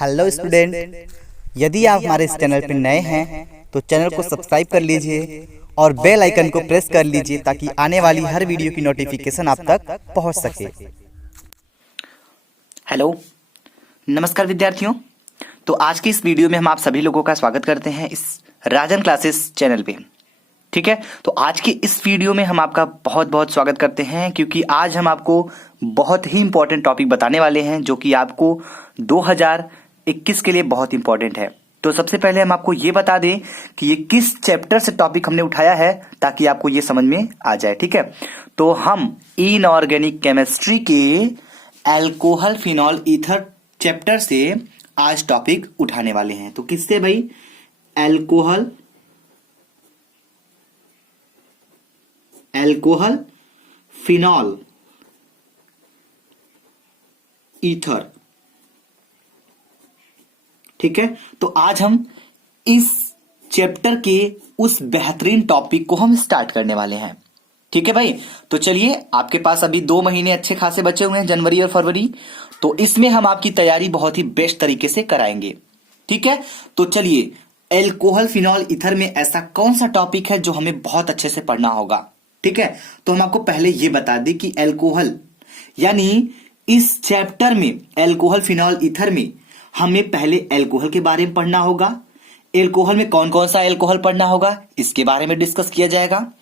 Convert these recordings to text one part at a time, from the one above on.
Hello student, यदि आप हमारे इस चैनल पर नए हैं तो चैनल को सब्सक्राइब कर लीजिए और बेल आइकन को प्रेस कर लीजिए ताकि आने वाली हर वीडियो की नोटिफिकेशन आप तक पहुंच सके। हेलो, नमस्कार विद्यार्थियों। तो आज की इस वीडियो में हम आप सभी लोगों का स्वागत करते हैं इस राजन क्लासेस चैनल पे। ठीक है, तो आज की इस वीडियो में हम आपका बहुत बहुत स्वागत करते हैं क्योंकि आज हम आपको बहुत ही इंपॉर्टेंट टॉपिक बताने वाले हैं जो कि आपको 2021 के लिए बहुत इंपॉर्टेंट है। तो सबसे पहले हम आपको ये बता दें कि ये किस चैप्टर से टॉपिक हमने उठाया है ताकि आपको ये समझ में आ जाए। ठीक है, तो हम इनऑर्गेनिक केमिस्ट्री के अल्कोहल फिनॉल ईथर चैप्टर से आज टॉपिक उठाने वाले हैं। तो किससे भाई? Alcohol phenol ether. ठीक है, तो आज हम इस चैप्टर के उस बेहतरीन टॉपिक को हम स्टार्ट करने वाले हैं। ठीक है भाई, तो चलिए, आपके पास अभी 2 महीने अच्छे खासे बचे हुए हैं, जनवरी और फरवरी। तो इसमें हम आपकी तैयारी बहुत ही बेस्ट तरीके से कराएंगे। ठीक है, तो चलिए, एल्कोहल फिनॉल ईथर में ऐसा कौन सा टॉपिक है जो हमें बहुत अच्छे से पढ़ना होगा। ठीक है, तो हम आपको पहले ये बता दें कि एल्कोहल यानी इस चैप्टर में एल्कोहल फिनॉल ईथर में हमें पहले एल्कोहल के बारे में पढ़ना होगा। एल्कोहल में कौन कौन सा एल्कोहल पढ़ना होगा इसके बारे में डिस्कस किया जाएगा।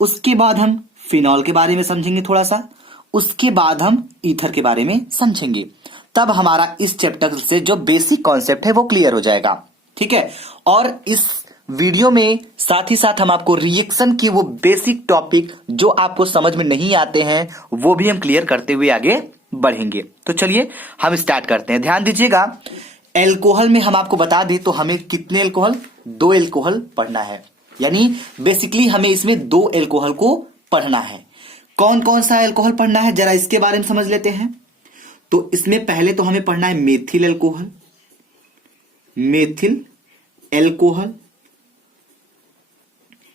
उसके बाद हम फिनॉल के बारे में समझेंगे थोड़ा सा, उसके बाद हम ईथर के बारे में समझेंगे। तब हमारा इस चैप्टर से जो बेसिक कॉन्सेप्ट है वो क्लियर हो जाएगा। ठीक है, और इस वीडियो में साथ ही साथ हम आपको रिएक्शन की वो बेसिक टॉपिक जो आपको समझ में नहीं आते हैं वो भी हम क्लियर करते हुए आगे बढ़ेंगे। तो चलिए हम स्टार्ट करते हैं। ध्यान दीजिएगा, एल्कोहल में हम आपको बता दें तो हमें कितने एल्कोहल? 2 एल्कोहल पढ़ना है। यानी बेसिकली हमें इसमें 2 एल्कोहल को पढ़ना है। कौन कौन सा एल्कोहल पढ़ना है जरा इसके बारे में समझ लेते हैं। तो इसमें पहले तो हमें पढ़ना है methyl alcohol, methyl alcohol,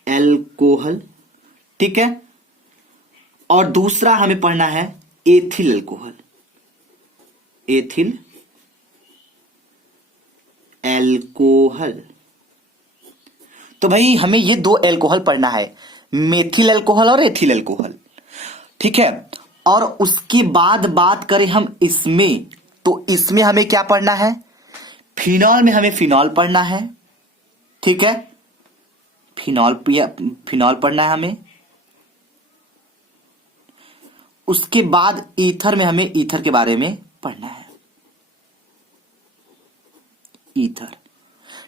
alcohol. ठीक है, और दूसरा हमें पढ़ना है एथिल एल्कोहल, एथिल एल्कोहल। तो भाई हमें ये 2 एल्कोहल पढ़ना है, मेथिल एल्कोहल और एथिल एल्कोहल। ठीक है, और उसके बाद बात करें हम इसमें, तो इसमें हमें क्या पढ़ना है? फिनॉल में हमें फिनॉल पढ़ना है। ठीक है, फिनॉल पढ़ना है हमें। उसके बाद ईथर में हमें ईथर के बारे में पढ़ना है, ईथर।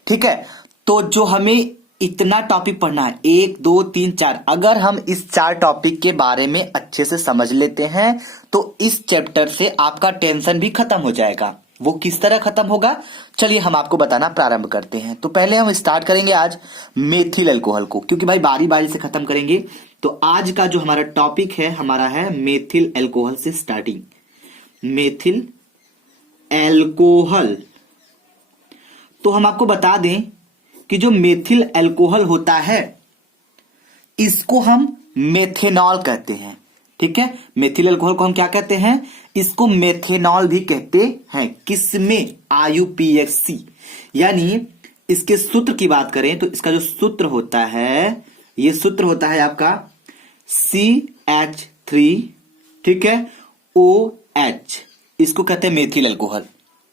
ठीक है, तो जो हमें इतना टॉपिक पढ़ना है 1 2 3 4, अगर हम इस 4 टॉपिक के बारे में अच्छे से समझ लेते हैं तो इस चैप्टर से आपका टेंशन भी खत्म हो जाएगा। वो किस तरह खत्म होगा, चलिए हम आपको बताना प्रारंभ करते हैं। तो पहले हम स्टार्ट करेंगे आज मेथिल अल्कोहल को, क्योंकि भाई बारी बारी से खत्म करेंगे। तो आज का जो हमारा टॉपिक है हमारा है मेथिल अल्कोहल से स्टार्टिंग। Methyl alcohol. तो हम आपको बता दें कि जो मेथिल अल्कोहल होता है इसको हम मेथेनॉल कहते हैं। ठीक है, मेथिल अल्कोहल को हम क्या कहते हैं? इसको मेथेनॉल भी कहते हैं। किसमें? IUPAC। यानी इसके सूत्र की बात करें तो इसका जो सूत्र होता है, ये सूत्र होता है आपका CH3, ठीक है, OH। इसको कहते हैं मेथिल अल्कोहल।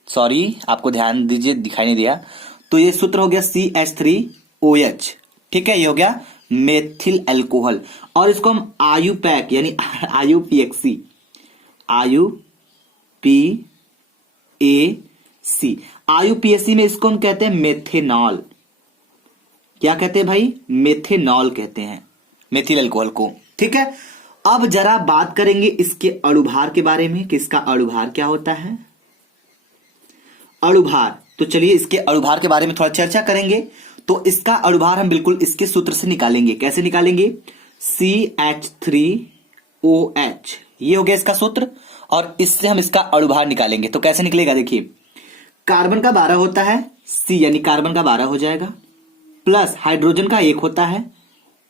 सॉरी, आपको ध्यान दीजिए, दिखाई नहीं दिया। तो ये सूत्र हो गया CH3OH। ठीक है, ये हो गया मेथिल अल्कोहल। और इसको हम IUPAC यानी IUPAC, IUPAC में इसको हम कहते हैं मेथेनॉल। क्या कहते हैं भाई? मेथेनॉल कहते हैं मेथिल अल्कोहल को। ठीक है, अब जरा बात करेंगे इसके अणुभार के बारे में कि इसका अणुभार क्या होता है। अणुभार, तो चलिए इसके अणुभार के बारे में थोड़ा चर्चा करेंगे। तो इसका अणुभार हम बिल्कुल इसके सूत्र से निकालेंगे। कैसे निकालेंगे? CH3OH, ये हो गया इसका सूत्र, और इससे हम इसका अणुभार निकालेंगे। तो कैसे निकलेगा? देखिए, कार्बन का 12 होता है, C यानी कार्बन का 12 हो जाएगा, प्लस हाइड्रोजन का 1 होता है,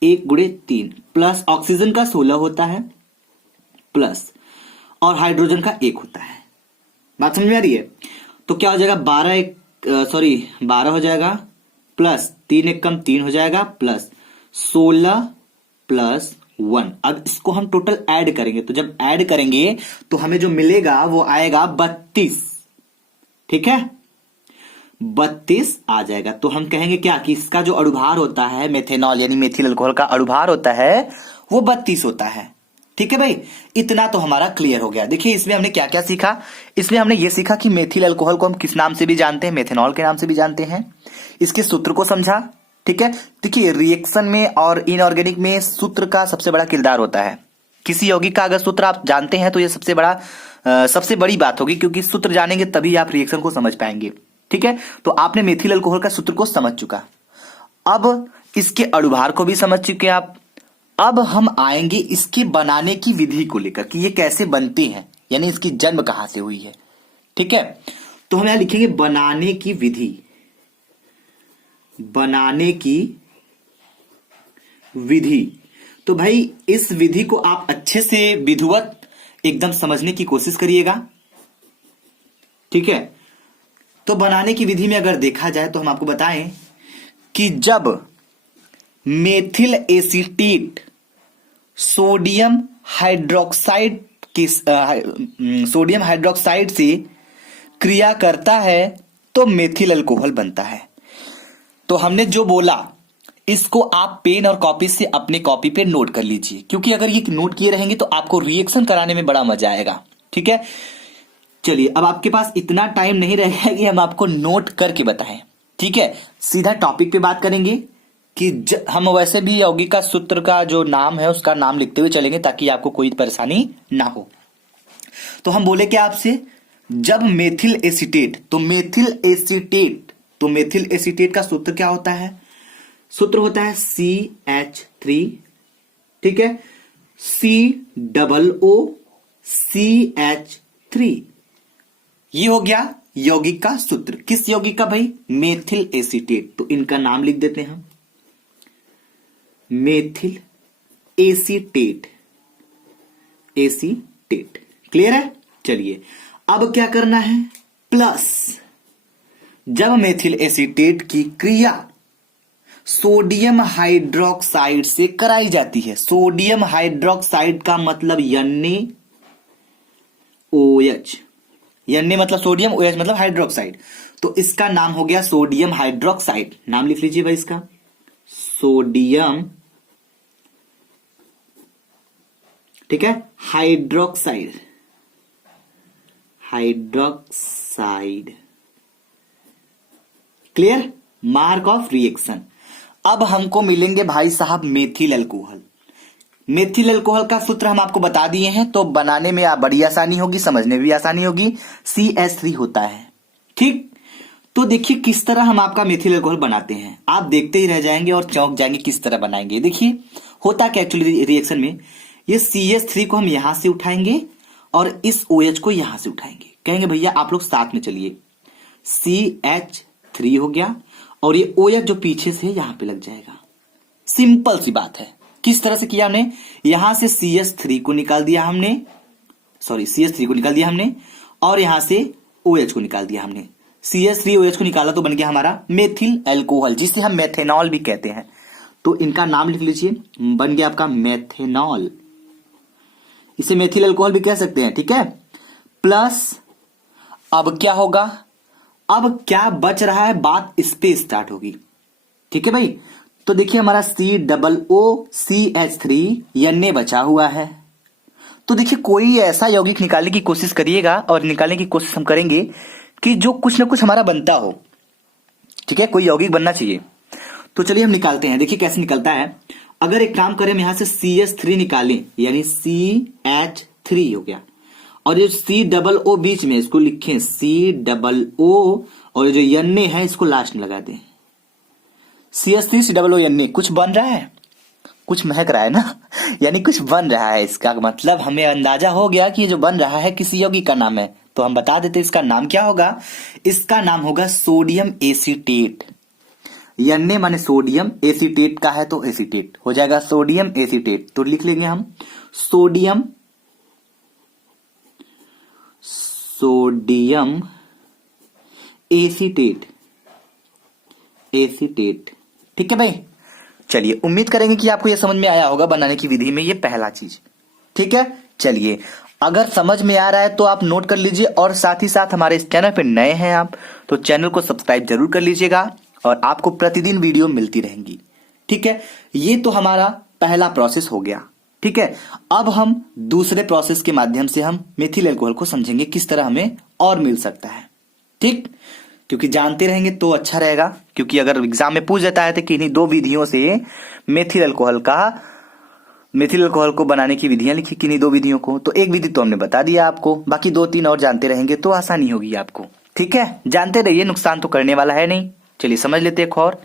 1 गुणे 3, प्लस ऑक्सीजन का 16 होता है, प्लस और हाइड्रोजन का 1 होता है। बात समझ में आ रही है? तो क्या हो जाएगा 12 हो जाएगा प्लस 3 एक कम 3 हो जाएगा प्लस 16 प्लस 1। अब इसको हम टोटल ऐड करेंगे, तो जब ऐड करेंगे तो हमें जो मिलेगा वो आएगा 32। ठीक है, 32 आ जाएगा। तो हम कहेंगे क्या कि इसका जो अणुभार होता है मेथेनॉल यानी मेथिल अल्कोहल का अणुभार होता है वो 32 होता है। ठीक है भाई, इतना तो हमारा क्लियर हो गया। देखिए इसमें हमने क्या क्या सीखा। इसमें हमने ये सीखा कि मेथिल अल्कोहल को हम किस नाम से भी जानते हैं, मेथेनॉल के नाम से भी जानते हैं। इसके सूत्र को समझा। ठीक है, देखिए रिएक्शन में और इनऑर्गेनिक में सूत्र का सबसे बड़ा किरदार होता है। किसी यौगिक का अगर सूत्र आप जानते हैं तो ये सबसे बड़ी बात होगी, क्योंकि सूत्र जानेंगे तभी आप रिएक्शन को समझ पाएंगे। ठीक है, तो आपने मेथिल अल्कोहल का सूत्र को समझ चुका। अब इसके अणुभार को भी समझ चुके आप। अब हम आएंगे इसके बनाने की विधि को लेकर कि ये कैसे बनते हैं, यानी इसकी जन्म कहां से हुई है। ठीक है, तो हम यहां लिखेंगे बनाने की विधि। बनाने की विधि, तो भाई इस विधि को आप अच्छे से विधिवत एकदम समझने की कोशिश करिएगा। ठीक है, तो बनाने की विधि में अगर देखा जाए तो हम आपको बताएं कि जब मेथिल एसीटेट सोडियम हाइड्रोक्साइड से क्रिया करता है तो मेथिल अल्कोहल बनता है। तो हमने जो बोला इसको आप पेन और कॉपी से अपने कॉपी पे नोट कर लीजिए, क्योंकि अगर ये नोट किए रहेंगे तो आपको रिएक्शन कराने में बड़ा मजा आएगा। ठीक है, चलिए अब आपके पास इतना टाइम नहीं रहेगा कि हम आपको नोट करके बताएं। ठीक है, सीधा टॉपिक पे बात करेंगे कि हम वैसे भी यौगिक का सूत्र का जो नाम है उसका नाम लिखते हुए चलेंगे ताकि आपको कोई परेशानी ना हो। तो हम बोले क्या आपसे, जब मेथिल एसीटेट, तो मेथिल एसीटेट का सूत्र क्या होता है, सूत्र होता है CH3। ठीक है, COOCH3, ये हो गया यौगिक का सूत्र। किस यौगिक का भाई, मेथिल एसीटेट। तो इनका नाम लिख देते हैं हम, मेथिल एसीटेट। क्लियर है। चलिए अब क्या करना है, प्लस जब मेथिल एसीटेट की क्रिया सोडियम हाइड्रोक्साइड से कराई जाती है, सोडियम हाइड्रोक्साइड का मतलब NaOH, Na मतलब सोडियम, OH मतलब हाइड्रोक्साइड, तो इसका नाम हो गया सोडियम हाइड्रोक्साइड। नाम लिख लीजिए भाई इसका, सोडियम, ठीक है, hydroxide. Clear, mark of reaction. अब हमको मिलेंगे भाई साहब मेथिल अल्कोहल। मेथिल अल्कोहल का सूत्र हम आपको बता दिए हैं, तो बनाने में बड़ी आसानी होगी, समझने में भी आसानी होगी। CH3 होता है। ठीक, तो देखिए किस तरह हम आपका मेथिल अल्कोहल बनाते हैं, आप देखते ही रह जाएंगे और चौंक जाएंगे किस तरह बनाएंगे। देखिए होता क्या एक्चुअली रिएक्शन में, ये CH3 को हम यहां से उठाएंगे और इस OH को यहां से उठाएंगे। कहेंगे भैया आप लोग साथ में चलिए, CH3 हो गया और ये OH जो पीछे से यहां पे लग जाएगा। सिंपल सी बात है। किस तरह से किया हमने, यहां से CH3 को निकाल दिया हमने, और यहां से OH को निकाल दिया हमने। CH3 OH को निकाला तो बन गया हमारा मेथिल अल्कोहल, जिसे हम मेथेनॉल भी कहते हैं। तो इनका नाम लिख लीजिए, बन गया आपका मेथेनॉल। इसे मेथिल अल्कोहल भी कह सकते हैं। ठीक है, प्लस अब क्या होगा, अब क्या बच रहा है, बात इस पे स्टार्ट होगी। ठीक है भाई, तो देखिए हमारा COOCH3 Na बचा हुआ है। तो देखिए कोई ऐसा यौगिक निकालने की कोशिश करिएगा, और निकालने की कोशिश हम करेंगे कि जो कुछ ना कुछ हमारा बनता हो। ठीक है, कोई यौगिक बनना चाहिए। तो चलिए हम निकालते हैं, देखिए कैसे निकलता है। अगर एक काम करें, हम यहां से CH3 निकालें, यानी CH3 हो गया, और ये COO बीच में, इसको लिखें COO, और जो Na है इसको लास्ट में लगा दें। CH3 COO Na, कुछ बन रहा है, कुछ महक रहा है ना, यानी कुछ बन रहा है। इसका मतलब हमें अंदाजा हो गया कि ये जो बन रहा है किसी यौगिक का नाम है। तो हम बता देते इसका नाम क्या होगा, इसका नाम होगा सोडियम एसीटेट। Na माने सोडियम, एसीटेट का है तो एसीटेट हो जाएगा, सोडियम एसीटेट। तो लिख लेंगे हम सोडियम एसीटेट, एसीटेट। ठीक है भाई, चलिए उम्मीद करेंगे कि आपको यह समझ में आया होगा बनाने की विधि में, ये पहला चीज। ठीक है, चलिए अगर समझ में आ रहा है तो आप नोट कर लीजिए, और साथ ही साथ हमारे इस चैनल पे नए हैं आप, तो चैनल को सब्सक्राइब जरूर कर लीजिएगा, और आपको प्रतिदिन वीडियो मिलती रहेंगी। ठीक है, ये तो हमारा पहला प्रोसेस हो गया। ठीक है, अब हम दूसरे प्रोसेस के माध्यम से हम मेथिल अल्कोहल को समझेंगे, किस तरह हमें और मिल सकता है। ठीक, क्योंकि जानते रहेंगे तो अच्छा रहेगा, क्योंकि अगर एग्जाम में पूछ जाता है तो कि इन्हीं दो विधियों से मेथिल अल्कोहल को बनाने की विधियां लिखी, किन्हीं दो विधियों को, तो एक विधि तो हमने बता दिया आपको, बाकी दो तीन और जानते रहेंगे तो आसानी होगी आपको। ठीक है, जानते रहिए, नुकसान तो करने वाला है नहीं। चलिए समझ लेते एक और,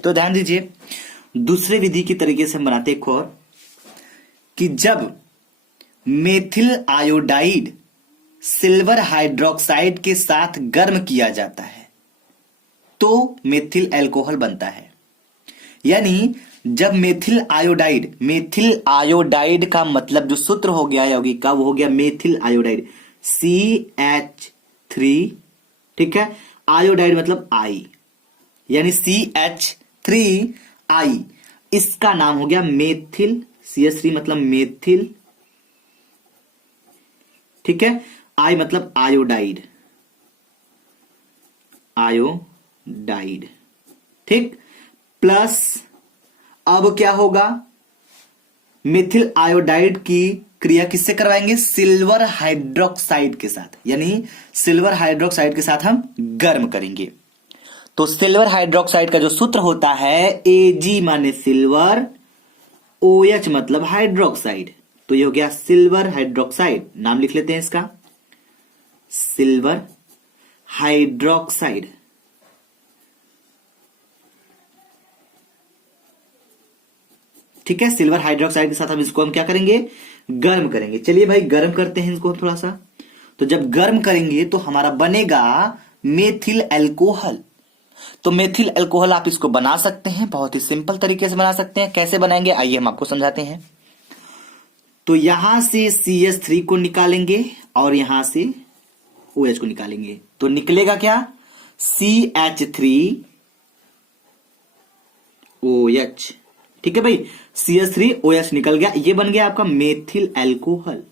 तो ध्यान दीजिए, दूसरे विधि की तरीके से हम बनाते एक और, कि जब मेथिल आयोडाइड सिल्वर हाइड्रोक्साइड के साथ गर्म किया जाता है तो मेथिल अल्कोहल बनता है। यानी जब मेथिल आयोडाइड का मतलब जो सूत्र हो गया यौगिक का, वो हो गया मेथिल आयोडाइड, CH3। ठीक है, आयोडाइड मतलब आई, यानी CH3I, इसका नाम हो गया मेथिल। CH3 मतलब मेथिल, ठीक है, आई मतलब आयोडाइड, आयोडाइड। ठीक, प्लस अब क्या होगा, मेथिल आयोडाइड की क्रिया किससे करवाएंगे, सिल्वर हाइड्रोक्साइड के साथ, यानी सिल्वर हाइड्रोक्साइड के साथ हम गर्म करेंगे। तो सिल्वर हाइड्रोक्साइड का जो सूत्र होता है Ag माने सिल्वर, OH मतलब हाइड्रोक्साइड, तो ये हो गया सिल्वर हाइड्रोक्साइड। नाम लिख लेते हैं इसका, सिल्वर हाइड्रोक्साइड। ठीक है, सिल्वर हाइड्रोक्साइड के साथ हम इसको क्या करेंगे, गर्म करेंगे। चलिए भाई गर्म करते हैं इसको थोड़ा सा। तो जब गर्म करेंगे तो हमारा बनेगा मेथिल अल्कोहल। तो मेथिल अल्कोहल आप इसको बना सकते हैं, बहुत ही सिंपल तरीके से बना सकते हैं। कैसे बनाएंगे आइए हम आपको समझाते हैं। तो यहां से CH3 को निकालेंगे और यहां से OH को निकालेंगे, तो निकलेगा क्या, CH3OH। ठीक है भाई, CH3OH निकल गया, ये बन गया आपका मेथिल अल्कोहल,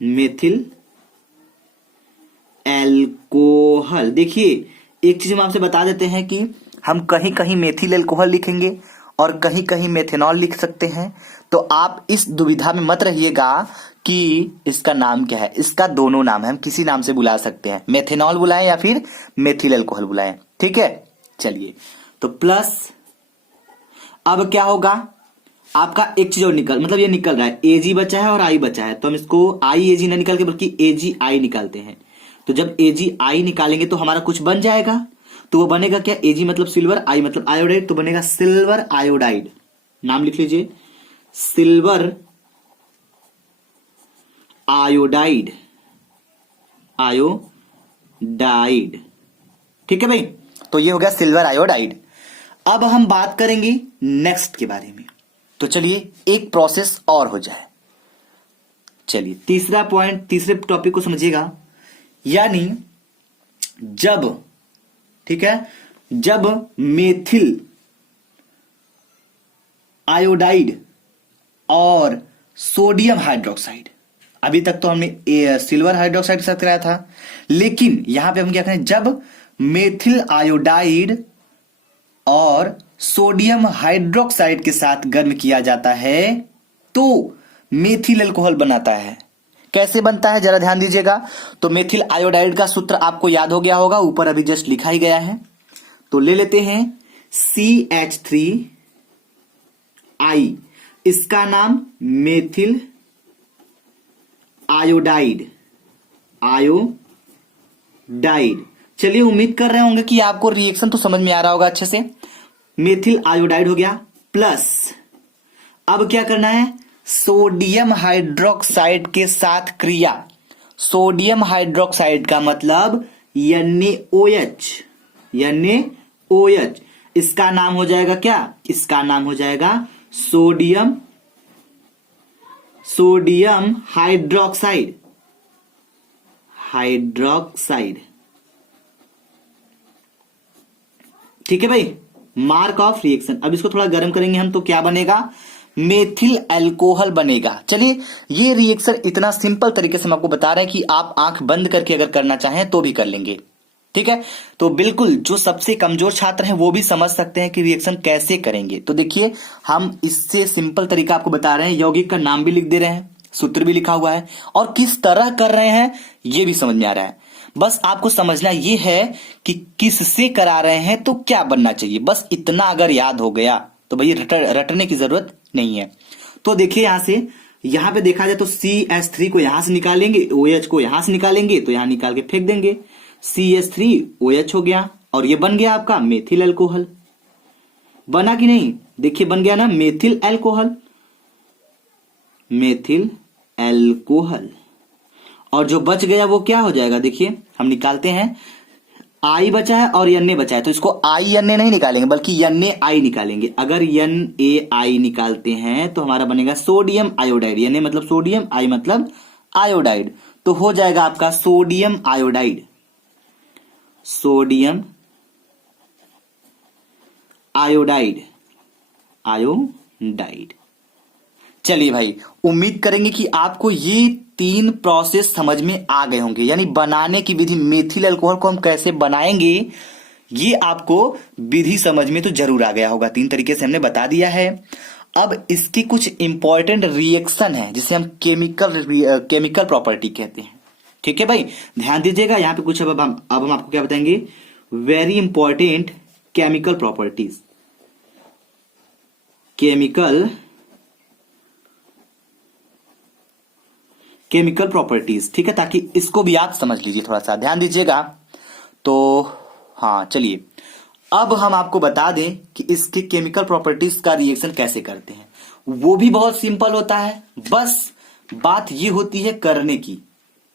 मेथिल अल्कोहल। देखिए एक चीज हम आपसे बता देते हैं कि हम कहीं कहीं मेथिल अल्कोहल लिखेंगे और कहीं कहीं मेथेनॉल लिख सकते हैं, तो आप इस दुविधा में मत रहिएगा कि इसका नाम क्या है। इसका दोनों नाम है, हम किसी नाम से बुला सकते हैं, मेथेनॉल बुलाएं या फिर मेथिल अल्कोहल बुलाएं। ठीक है, चलिए तो प्लस अब क्या होगा, आपका एक चीज और मतलब ये निकल रहा है, Ag बचा है और I बचा है, तो हम इसको IAG ना निकाल के बल्कि AgI निकालते हैं। तो जब AgI निकालेंगे तो हमारा कुछ बन जाएगा, तो वो बनेगा क्या, Ag मतलब सिल्वर, I मतलब आयोडाइड, तो बनेगा सिल्वर आयोडाइड। नाम लिख लीजिए, सिल्वर आयोडाइड, आयोडाइड। ठीक है भाई, तो ये हो गया सिल्वर आयोडाइड। अब हम बात करेंगे नेक्स्ट के बारे में, तो चलिए एक प्रोसेस और हो जाए। चलिए तीसरा पॉइंट, तीसरे टॉपिक को समझिएगा, यानी जब, ठीक है, जब मेथिल आयोडाइड और सोडियम हाइड्रोक्साइड, अभी तक तो हमने सिल्वर हाइड्रोक्साइड के साथ कराया था, लेकिन यहां पे हम क्या करें, जब मेथिल आयोडाइड और सोडियम हाइड्रोक्साइड के साथ गर्म किया जाता है तो मेथिल अल्कोहल बनाता है। कैसे बनता है जरा ध्यान दीजिएगा। तो मेथिल आयोडाइड का सूत्र आपको याद हो गया होगा, ऊपर अभी जस्ट लिखा ही गया है। तो ले लेते हैं CH3I, इसका नाम मेथिल आयोडाइड, आयोडाइड। चलिए उम्मीद कर रहे होंगे कि आपको रिएक्शन तो समझ में आ रहा होगा अच्छे से। मेथिल आयोडाइड हो गया, प्लस अब क्या करना है, सोडियम हाइड्रोक्साइड के साथ क्रिया। सोडियम हाइड्रोक्साइड का मतलब NaOH, NaOH, इसका नाम हो जाएगा क्या, इसका नाम हो जाएगा सोडियम हाइड्रोक्साइड, हाइड्रोक्साइड। ठीक है भाई, मार्क ऑफ रिएक्शन। अब इसको थोड़ा गर्म करेंगे हम तो क्या बनेगा, मेथिल अल्कोहल बनेगा। चलिए, ये रिएक्शन इतना सिंपल तरीके से हम आपको बता रहे हैं कि आप आंख बंद करके अगर करना चाहें तो भी कर लेंगे। ठीक है, तो बिल्कुल जो सबसे कमजोर छात्र हैं वो भी समझ सकते हैं कि रिएक्शन कैसे करेंगे। तो देखिए, हम इससे सिंपल तरीका आपको बता रहे हैं, यौगिक का नाम भी लिख दे रहे हैं, सूत्र भी लिखा हुआ है, और किस तरह कर रहे हैं ये भी समझ में आ रहा है। बस आपको समझना ये है कि किससे करा रहे हैं तो क्या बनना चाहिए, बस इतना अगर याद हो गया तो भाई रटने की जरूरत नहीं है। तो देखिए, यहां पे देखा जाए तो CH3 को यहां से निकालेंगे, OH को यहां से निकालेंगे तो यहां निकाल के फेंक देंगे, CH3OH हो गया, और ये बन गया आपका मेथिल अल्कोहल। बना कि नहीं, देखिए बन गया ना मेथिल अल्कोहल, मेथिल अल्कोहल। और जो बच गया वो क्या हो जाएगा, देखिए हम निकालते हैं, आई बचा है और Na बचा है, तो इसको आई Na नहीं निकालेंगे बल्कि NaI निकालेंगे। अगर NaI निकालते हैं तो हमारा बनेगा सोडियम आयोडाइड, Na मतलब सोडियम, I मतलब आयोडाइड, तो हो जाएगा आपका sodium iodide, sodium iodide, iodide. चलिए भाई, उम्मीद करेंगे कि आपको ये 3 प्रोसेस समझ में आ गए होंगे, यानी बनाने की विधि, मेथिल अल्कोहल को हम कैसे बनाएंगे ये आपको विधि समझ में तो जरूर आ गया होगा। 3 तरीके से हमने बता दिया है। अब इसकी कुछ इंपॉर्टेंट रिएक्शन है जिसे हम केमिकल प्रॉपर्टी कहते हैं। ठीक है भाई, ध्यान दीजिएगा, यहां पे कुछ अब हम आपको क्या बताएंगे, very important chemical properties, chemical properties. ठीक है, ताकि इसको भी आप समझ लीजिए, थोड़ा सा ध्यान दीजिएगा। तो हाँ चलिए, अब हम आपको बता दें कि इसके केमिकल प्रॉपर्टीज का रिएक्शन कैसे करते हैं। वो भी बहुत सिंपल होता है, बस बात ये होती है करने की।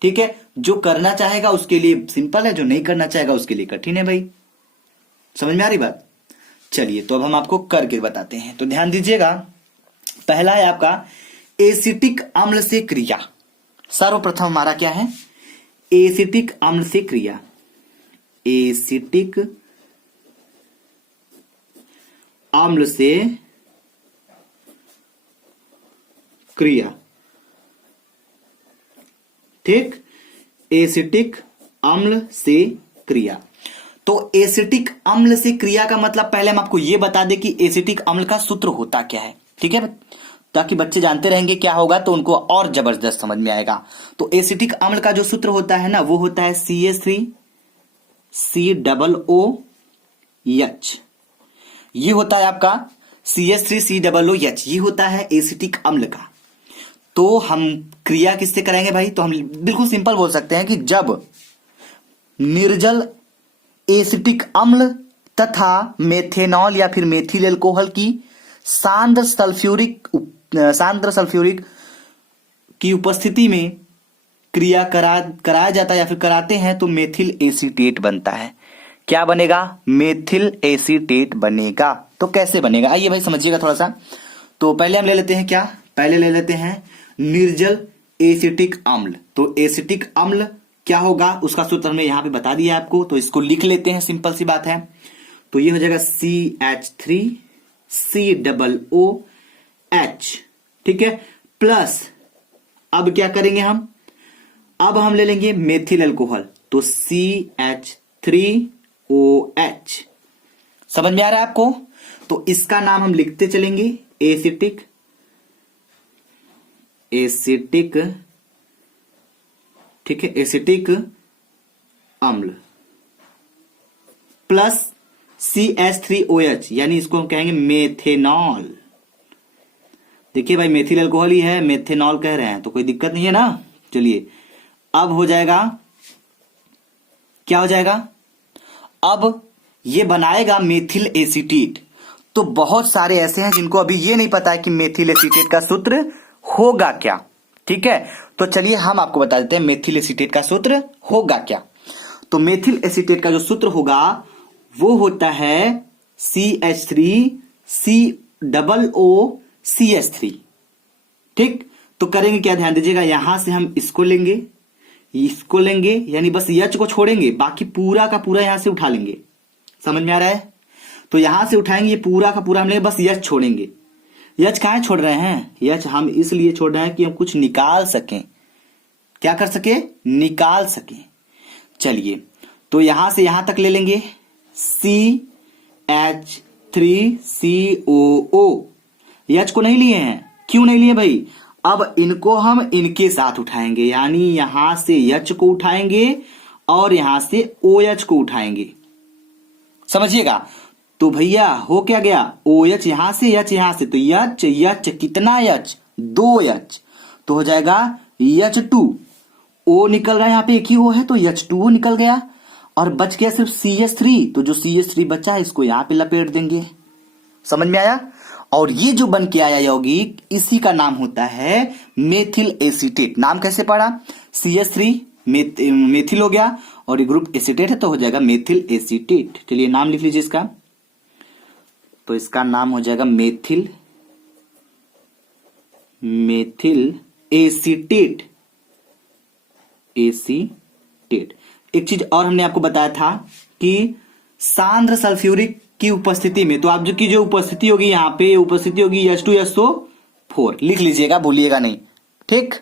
ठीक है, जो करना चाहेगा उसके लिए सिंपल है, जो नहीं करना चाहेगा उसके लिए कठिन है भाई। समझ में आ रही बात? चलिए, तो अब हम आपको करके बताते हैं, तो ध्यान दीजिएगा। पहला है आपका एसिटिक अम्ल से क्रिया। सर्वप्रथम हमारा क्या है, एसिटिक अम्ल से क्रिया, एसिटिक अम्ल से क्रिया। ठीक, एसिटिक अम्ल से क्रिया। तो एसिटिक अम्ल से क्रिया का मतलब पहले हम आपको यह बता दें कि एसिटिक अम्ल का सूत्र होता क्या है। ठीक है, ताकि बच्चे जानते रहेंगे क्या होगा तो उनको और जबरदस्त समझ में आएगा। तो एसिटिक अम्ल का जो सूत्र होता है ना, वो होता है CH3COOH। ये होता है आपका CH3COOH, ये होता है एसिटिक अम्ल का। तो हम क्रिया किससे कराएंगे भाई, तो हम बिल्कुल सिंपल बोल सकते हैं कि जब निर्जल एसिटिक अम्ल तथा मेथेनॉल या फिर मेथिल अल्कोहल की सांद्र सल्फ्यूरिक की उपस्थिति में क्रिया कराया जाता है या फिर कराते हैं तो मेथिल एसीटेट बनता है। क्या बनेगा, मेथिल एसीटेट बनेगा। तो कैसे बनेगा आइए भाई समझिएगा थोड़ा सा। तो पहले हम ले लेते हैं क्या, पहले ले लेते हैं निर्जल एसिटिक अम्ल। तो एसिटिक अम्ल क्या होगा उसका सूत्र हमने यहां पे बता दिया आपको, तो इसको लिख लेते हैं, सिंपल सी बात है। तो ये हो जाएगा CH3COOH। ठीक है, प्लस अब क्या करेंगे हम, अब हम ले लेंगे मेथिल अल्कोहल, तो CH3OH। समझ में आ रहा है आपको? तो इसका नाम हम लिखते चलेंगे एसिटिक ठीक है, एसिटिक अम्ल प्लस CH3OH, यानी इसको हम कहेंगे मेथेनॉल। देखिए भाई, मेथिल अल्कोहल ही है, मेथेनॉल कह रहे हैं तो कोई दिक्कत नहीं है ना। चलिए, अब हो जाएगा, क्या हो जाएगा, अब ये बनाएगा मेथिल एसीटेट। तो बहुत सारे ऐसे हैं जिनको अभी ये नहीं पता है कि मेथिल एसीटेट का सूत्र होगा क्या। ठीक है, तो चलिए हम आपको बता देते हैं मेथिल एसीटेट का सूत्र होगा क्या। तो मेथिल एसीटेट का जो सूत्र होगा वो होता है CH3COOCH3। ठीक, तो करेंगे क्या, ध्यान दीजिएगा, यहां से हम इसको लेंगे, यानी बस H को छोड़ेंगे, बाकी पूरा का पूरा यहां से उठा लेंगे। समझ में आ रहा है? तो यहां से उठाएंगे, ये पूरा का पूरा हम लेंगे, बस यच छोड़ेंगे। यच काहे छोड़ रहे हैं? यच हम इसलिए छोड़ रहे हैं कि हम कुछ निकाल सकें। क्या कर सके? निकाल सकें। चलिए, तो यहां से यहां तक ले लेंगे, CH3COO। यच को नहीं लिए हैं, क्यों नहीं लिए भाई? अब इनको हम इनके साथ उठाएंगे, यानी यहां से यच को उठाएंगे और यहां से OH को उठाएंगे। समझिएगा। तो भैया हो क्या गया? OH यहां से, यच यहां से, तो यच यच कितना यच? 2 यच, तो हो जाएगा H2। O निकल रहा है, यहां पे एक ही O है तो H2O निकल गया और बच गया सिर्फ CH3। तो जो CH3 बचा है इसको यहां पे लपेट देंगे। समझ में आया? और ये जो बन के आया यौगिक, इसी का नाम होता है मेथिल एसीटेट। नाम कैसे पड़ा? CH3 मेथिल हो गया और ये ग्रुप एसीटेट है तो हो जाएगा मेथिल एसीटेट। चलिए नाम लिख लीजिए इसका। तो इसका नाम हो जाएगा मेथिल एसीटेट। एसीटेट। एक चीज और हमने आपको बताया था कि सांद्र सल्फ्यूरिक की उपस्थिति में, तो आप जो की जो उपस्थिति होगी यहाँ पे, उपस्थिति होगी H2SO4। लिख लीजिएगा, भूलिएगा नहीं। ठीक,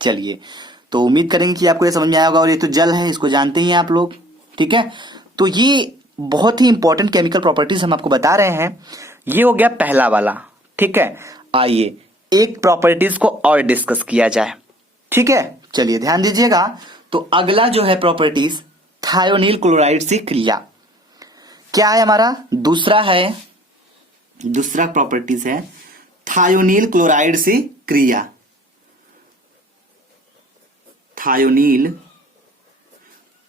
चलिए, तो उम्मीद करेंगे कि आपको ये समझ में आया होगा। और ये तो जल है, इसको जानते ही हैं आप लोग। ठीक है, तो ये बहुत ही इंपॉर्टेंट केमिकल प्रॉपर्टीज हम आपको बता रहे हैं। ये हो गया पहला वाला। ठीक है, आइए एक प्रॉपर्टीज को और डिस्कस किया जाए। ठीक है, चलिए ध्यान दीजिएगा। तो अगला जो है प्रॉपर्टीज, थायोनील क्लोराइड से क्रिया। क्या है हमारा? दूसरा प्रॉपर्टीज है थायोनील क्लोराइड से क्रिया। थायोनील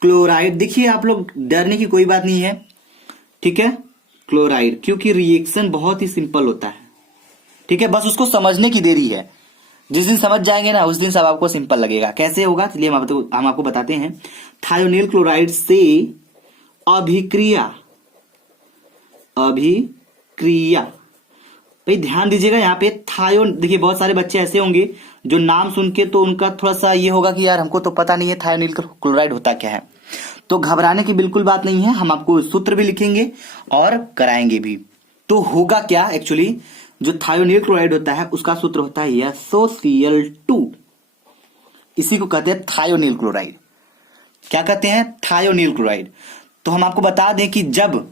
क्लोराइड, देखिए आप लोग डरने की कोई बात नहीं है। ठीक है, क्लोराइड, क्योंकि रिएक्शन बहुत ही सिंपल होता है। ठीक है, बस उसको समझने की देरी है। जिस दिन समझ जाएंगे ना, उस दिन सब आपको सिंपल लगेगा। कैसे होगा? चलिए हम आपको बताते हैं। थायोनील क्लोराइड से अभिक्रिया। भाई ध्यान दीजिएगा, यहाँ पे थायो, देखिए बहुत सारे बच्चे ऐसे होंगे जो नाम सुन के तो उनका थोड़ा सा ये होगा कि यार हमको तो पता नहीं है थायोनील क्लोराइड होता क्या है। तो घबराने की बिल्कुल बात नहीं है, हम आपको सूत्र भी लिखेंगे और कराएंगे भी। तो होगा क्या एक्चुअली, जो थायोनील क्लोराइड होता है उसका सूत्र होता है SOCl2। इसी को कहते हैं थायोनील क्लोराइड। क्या कहते हैं? थायोनील क्लोराइड। तो हम आपको बता दें कि जब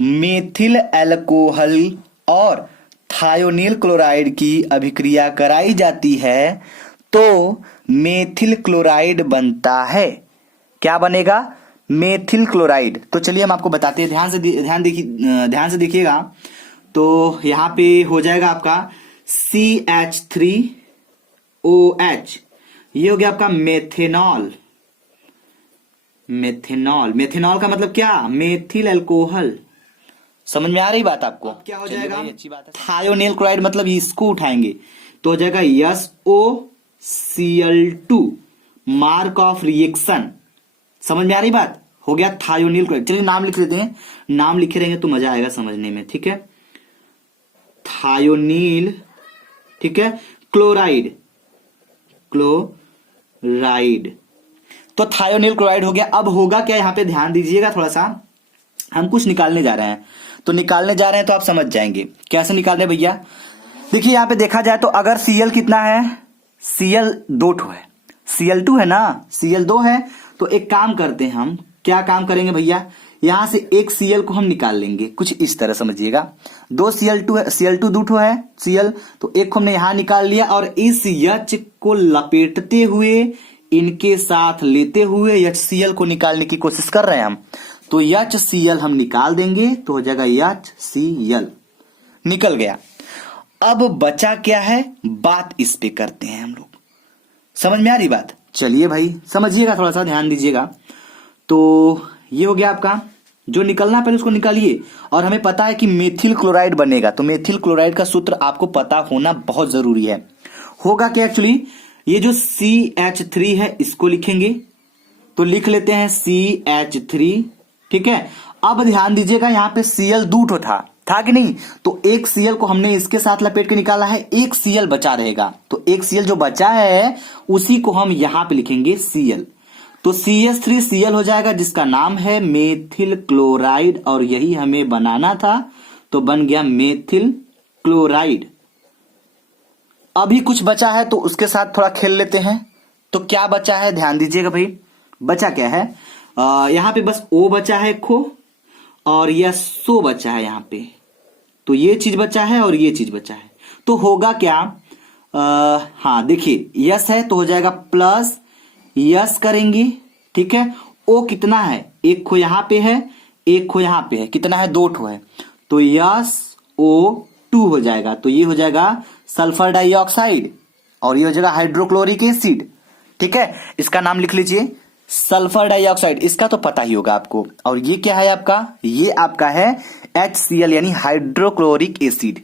मेथिल अल्कोहल और थायोनील क्लोराइड की अभिक्रिया कराई जाती है तो मेथिल क्लोराइड बनता है। क्या बनेगा? Methyl chloride. तो चलिए हम आपको बताते हैं, ध्यान से देखिएगा। तो यहां पे हो जाएगा आपका CH3OH। ये हो गया आपका मेथेनॉल। मेथेनॉल का मतलब क्या? Methyl alcohol. समझ में आ रही बात आपको? क्या हो जाएगा? अच्छी बात है। थायोनील क्लोराइड मतलब इसको उठाएंगे तो हो जाएगा SOCl2, मार्क ऑफ रिएक्शन। समझ में आ रही बात? हो गया थायोनील क्लोराइड। चलिए नाम लिख लेते हैं, नाम लिखे रहेंगे तो मजा आएगा समझने में। ठीक है, थायोनील, ठीक है, क्लोराइड। तो थायोनील क्लोराइड हो गया। अब होगा क्या यहाँ पे? ध्यान दीजिएगा थोड़ा सा, हम कुछ निकालने जा रहे हैं। तो आप समझ जाएंगे कैसे निकालने भैया। देखिए यहाँ पे देखा जाए तो अगर Cl कितना है? Cl 2 है, Cl2 है ना, Cl 2 है। तो एक काम करते हैं हम, क्या काम करेंगे भैया? यहां से एक Cl को हम निकाल लेंगे, कुछ इस तरह समझिएगा। 2 Cl2 है, Cl2 2 है Cl, तो एक को हमने यहां निकाल लिया और इस H को लपेटते हुए, इनके साथ लेते हुए HCl को निकालने की कोशिश कर रहे हैं हम। तो HCl हम निकाल देंगे तो हो जाएगा HCl, निकल गया। अब बचा क्या है? बात इस पे करते हैं हम लोग। समझ में आ रही बात? चलिए भाई समझिएगा, थोड़ा सा ध्यान दीजिएगा। तो ये हो गया आपका, जो निकलना पहले उसको निकालिए। और हमें पता है कि मेथिल क्लोराइड बनेगा, तो मेथिल क्लोराइड का सूत्र आपको पता होना बहुत जरूरी है। होगा क्या एक्चुअली, ये जो CH3 है इसको लिखेंगे, तो लिख लेते हैं CH3। ठीक है, अब ध्यान दीजिएगा यहाँ पे Cl 2 था कि नहीं? तो एक Cl को हमने इसके साथ लपेट के निकाला है, एक Cl बचा रहेगा। तो एक Cl जो बचा है उसी को हम यहां पे लिखेंगे Cl। तो CH3Cl हो जाएगा जिसका नाम है मेथिल क्लोराइड, और यही हमें बनाना था, तो बन गया मेथिल क्लोराइड। अभी कुछ बचा है तो उसके साथ थोड़ा खेल लेते हैं। तो क्या बचा है ध्यान दीजिएगा भाई, बचा क्या है, यहां पे बस O बचा है खो, और यह SO बचा है यहां पे। तो ये चीज बचा है और ये चीज बचा है, तो होगा क्या, हाँ देखिए यस है तो हो जाएगा प्लस यस करेंगे, ठीक है। ओ कितना है, एक खो यहां पे है, एक खो यहां पे है, कितना है, 2 ठो है, तो यस O2 हो जाएगा। तो ये हो जाएगा सल्फर डाइऑक्साइड, और ये हो जाएगा हाइड्रोक्लोरिक एसिड, ठीक है। इसका नाम लिख लीजिए सल्फर डाइऑक्साइड, इसका तो पता ही होगा आपको। और ये क्या है आपका, ये आपका है HCl यानी हाइड्रोक्लोरिक एसिड,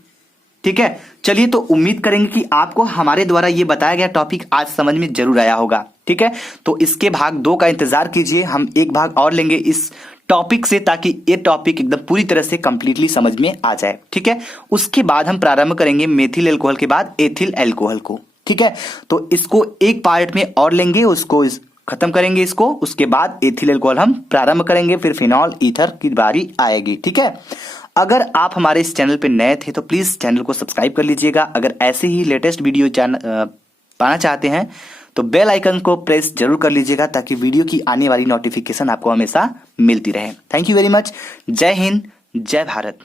ठीक है। चलिए, तो उम्मीद करेंगे कि आपको हमारे द्वारा ये बताया गया टॉपिक आज समझ में जरूर आया होगा, ठीक है। तो इसके भाग 2 का इंतजार कीजिए, हम एक भाग और लेंगे इस टॉपिक से, ताकि ये टॉपिक एकदम पूरी तरह से कंप्लीटली समझ में आ जाए, ठीक है। उसके बाद हम प्रारंभ करेंगे मेथिल एल्कोहल के बाद एथिल एल्कोहल को, ठीक है। तो इसको एक पार्ट में और लेंगे, उसको खत्म करेंगे इसको, उसके बाद एथिल एल्कोहल हम प्रारंभ करेंगे, फिर फिनॉल ईथर की बारी आएगी, ठीक है। अगर आप हमारे इस चैनल पे नए थे तो प्लीज चैनल को सब्सक्राइब कर लीजिएगा। अगर ऐसे ही लेटेस्ट वीडियो पाना चाहते हैं तो बेल आइकन को प्रेस जरूर कर लीजिएगा, ताकि वीडियो की आने वाली नोटिफिकेशन आपको हमेशा मिलती रहे। Thank you very much. जय हिंद, जय भारत।